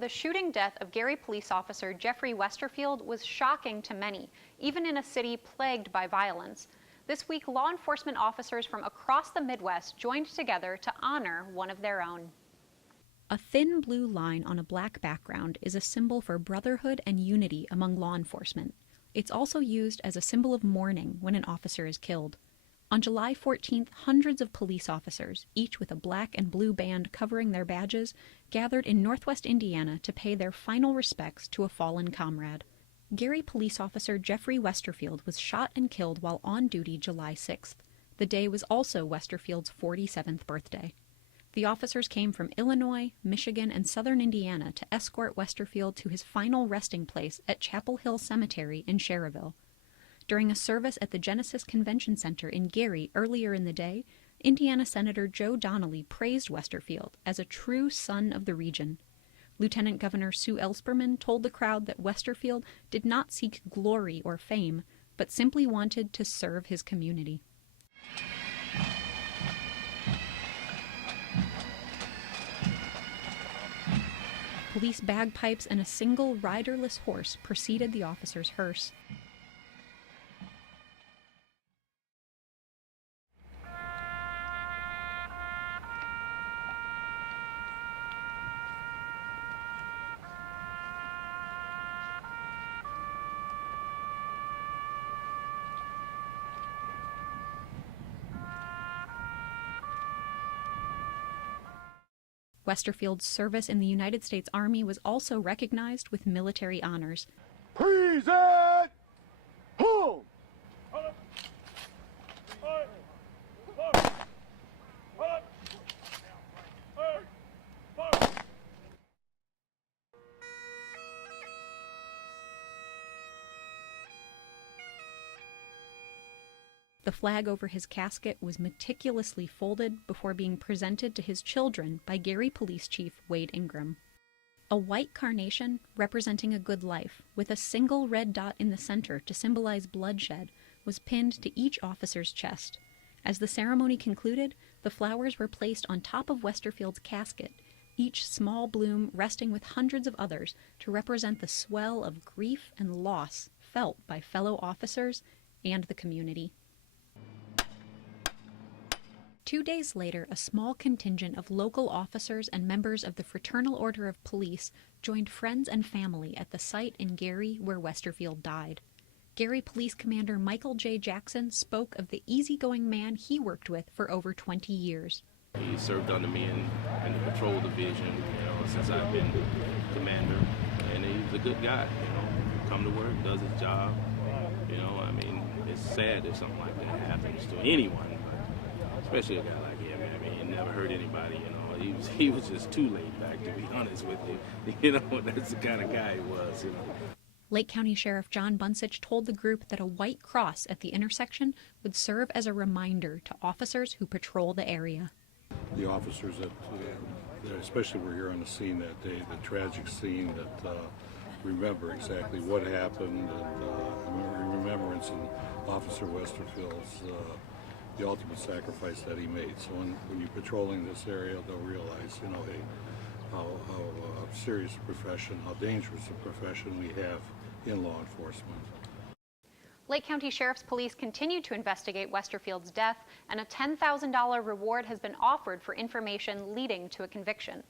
The shooting death of Gary police officer Jeffrey Westerfield was shocking to many, even in a city plagued by violence. This week, law enforcement officers from across the Midwest joined together to honor one of their own. A thin blue line on a black background is a symbol for brotherhood and unity among law enforcement. It's also used as a symbol of mourning when an officer is killed. On July 14th, hundreds of police officers, each with a black and blue band covering their badges, gathered in northwest Indiana to pay their final respects to a fallen comrade. Gary police officer Jeffrey Westerfield was shot and killed while on duty July 6th. The day was also Westerfield's 47th birthday. The officers came from Illinois, Michigan, and southern Indiana to escort Westerfield to his final resting place at Chapel Hill Cemetery in Cherryville. During a service at the Genesis Convention Center in Gary earlier in the day, Indiana Senator Joe Donnelly praised Westerfield as a true son of the region. Lieutenant Governor Sue Ellspermann told the crowd that Westerfield did not seek glory or fame, but simply wanted to serve his community. Police bagpipes and a single riderless horse preceded the officer's hearse. Westerfield's service in the United States Army was also recognized with military honors. Present! Home! The flag over his casket was meticulously folded before being presented to his children by Gary Police Chief Wade Ingram. A white carnation representing a good life, with a single red dot in the center to symbolize bloodshed, was pinned to each officer's chest. As the ceremony concluded, the flowers were placed on top of Westerfield's casket, each small bloom resting with hundreds of others to represent the swell of grief and loss felt by fellow officers and the community. 2 days later, a small contingent of local officers and members of the Fraternal Order of Police joined friends and family at the site in Gary where Westerfield died. Gary Police Commander Michael J. Jackson spoke of the easygoing man he worked with for over 20 years. He served under me in the patrol division, since I've been commander, and he's a good guy, come to work, does his job, it's sad if something like that happens to anyone. Especially a guy like him. He never hurt anybody, He was just too laid back, to be honest with you. That's the kind of guy he was, Lake County Sheriff John Bunsich told the group that a white cross at the intersection would serve as a reminder to officers who patrol the area. The officers that especially were here on the scene that day, the tragic scene, that remember exactly what happened, and remembrance in Officer Westerfield's the ultimate sacrifice that he made. So when you're patrolling this area, they'll realize, how serious a profession, how dangerous a profession we have in law enforcement. Lake County Sheriff's Police continue to investigate Westerfield's death, and a $10,000 reward has been offered for information leading to a conviction.